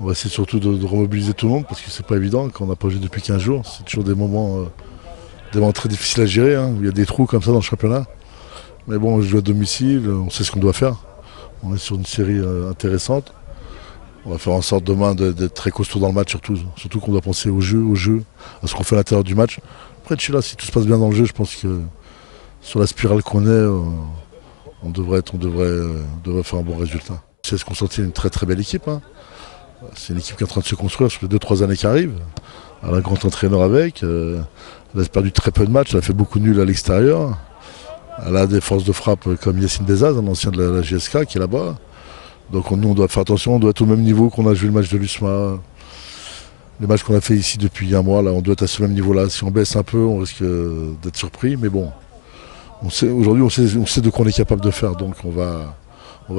On va essayer surtout de remobiliser tout le monde parce que c'est pas évident quand on n'a pas joué depuis 15 jours. C'est toujours des moments très difficiles à gérer, hein, où il y a des trous comme ça dans le championnat. Mais bon, on joue à domicile, on sait ce qu'on doit faire. On est sur une série intéressante. On va faire en sorte demain d'être très costaud dans le match surtout qu'on doit penser au jeu, à ce qu'on fait à l'intérieur du match. Après, là, si tout se passe bien dans le jeu, je pense que sur la spirale qu'on est, on devrait faire un bon résultat. C'est ce qu'on sentit une très très belle équipe, hein. C'est une équipe qui est en train de se construire sur les 2-3 années qui arrivent. Elle a un grand entraîneur avec. Elle a perdu très peu de matchs, elle a fait beaucoup de nuls à l'extérieur. Elle a des forces de frappe comme Yacine Desaz, un ancien de la GSK qui est là-bas. Donc nous on doit faire attention, on doit être au même niveau qu'on a joué le match de l'USMA. Les matchs qu'on a fait ici depuis un mois, là, on doit être à ce même niveau-là. Si on baisse un peu, on risque d'être surpris. Mais bon, aujourd'hui on sait de quoi on est capable de faire. Donc on va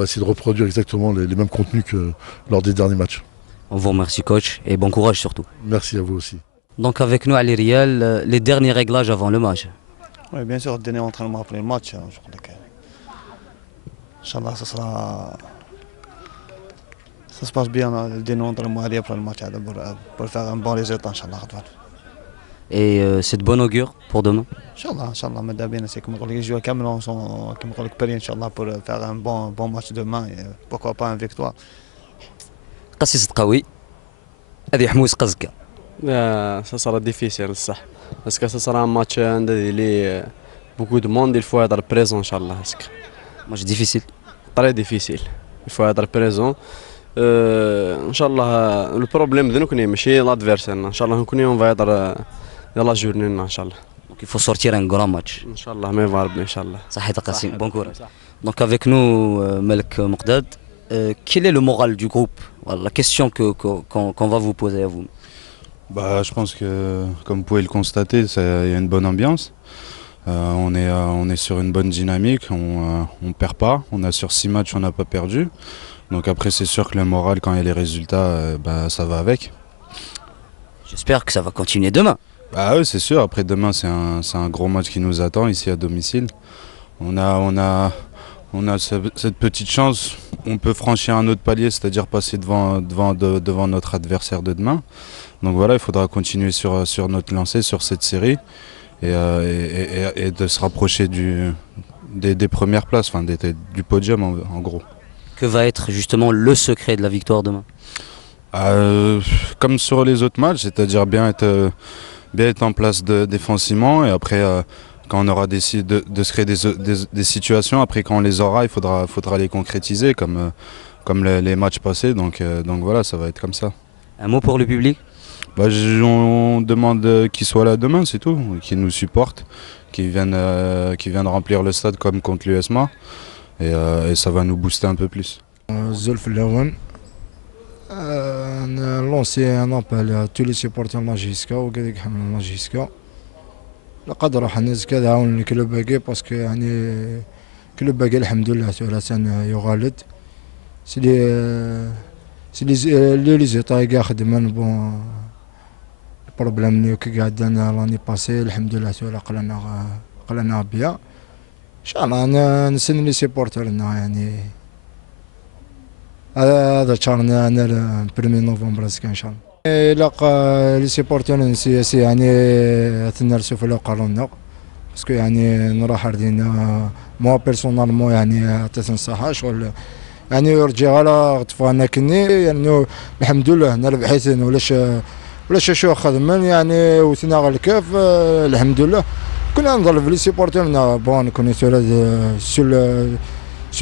essayer de reproduire exactement les mêmes contenus que lors des derniers matchs. On vous remercie coach et bon courage surtout. Merci à vous aussi. Donc avec nous à l'Iriel, les derniers réglages avant le match. Oui, bien sûr, le dernier entraînement après le match, je crois que Inch'Allah, ça se passe bien, le dernier entraînement après le match pour faire un bon résultat, Inch'Allah. Et c'est de bon augure pour demain. Inch'Allah, ماذا بينا c'est comme les joueurs كاملين sont comme récupérés Inch'Allah pour faire un bon match demain et pourquoi pas une victoire. قسيس قوي هذه حموس قزقة. Ça sera difficile ça. Parce que ça sera un match beaucoup de monde, il faut être présent Inch'Allah. Match difficile. Très difficile. Il faut être présent. Inch'Allah, le problème de nous c'est ماشي l'adversaire. Inch'Allah, on va être dans la journée Inch'Allah. Donc il faut sortir un grand match. Inch'Allah, mais va Inch'Allah. صحيح قاسم. Bon courage. Donc avec nous Malek Moqdad, quel est le moral du groupe? Voilà, la question qu'on va vous poser à vous. Je pense que, comme vous pouvez le constater, il y a une bonne ambiance. On est sur une bonne dynamique, on ne perd pas. On a sur 6 matchs, on n'a pas perdu. Donc après, c'est sûr que le moral, quand il y a les résultats, ça va avec. J'espère que ça va continuer demain. Oui, c'est sûr. Après, demain, c'est un gros match qui nous attend ici à domicile. On a cette petite chance, on peut franchir un autre palier, c'est-à-dire passer devant notre adversaire de demain. Donc voilà, il faudra continuer sur notre lancée, sur cette série, et de se rapprocher des premières places, enfin du podium en gros. Que va être justement le secret de la victoire demain? Comme sur les autres matchs, c'est-à-dire bien être en place défensivement, et après quand on aura décidé de se créer des situations, après quand on les aura, il faudra les concrétiser comme les matchs passés, donc voilà, ça va être comme ça. Un mot pour le public? On demande qu'ils soient là demain, c'est tout, qu'ils nous supportent, qu'ils viennent remplir le stade comme contre l'USMA, et ça va nous booster un peu plus. Zolf Lawan, lancé un appel à tous les supporters de la GSK وكذلك حمل la GSK. لقد راح الناس كذا عاون الكلوب باقي باسكو يعني الكلوب باقي الحمد لله ثلاثا يغالد سي لي زيطا كاع خدمان بون البروبليم اللي قعدنا لاني باسي الحمد لله ثلا قلنا بيا ان شاء الله انا نسن لي سيبورترنا يعني هذا شهرنا انا بريمي نوفمبر ان شاء الله لقى لي سيبورتور السياسي يعني تنرسو في القانون باسكو يعني نروح ردينا مو بيرسونالمون يعني تنصحها شغل يعني يرجع على طفانا كني يعني الحمد لله انا بحيث ولاش شو خدمن يعني وثنا على الكاف الحمد لله كنا نضل في لي سيبورتورنا بون كوني سول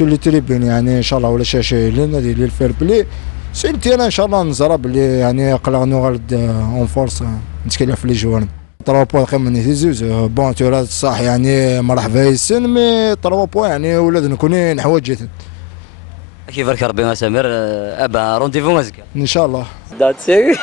لي تريبين يعني ان شاء الله ولا شي لنا ديال الفير بلاي سيلتي انا ان شاء الله نزرب بلي يعني قلغنو غالد اون فورس نتكلم في لي جوان 3 بوان قيمني زوز بون تورا صح يعني مرحبا يسن مي 3 بوان يعني ولاد نكوني نحوجت كيف راك ربي ما سامر ابا رونديفو مازكا ان شاء الله That's it.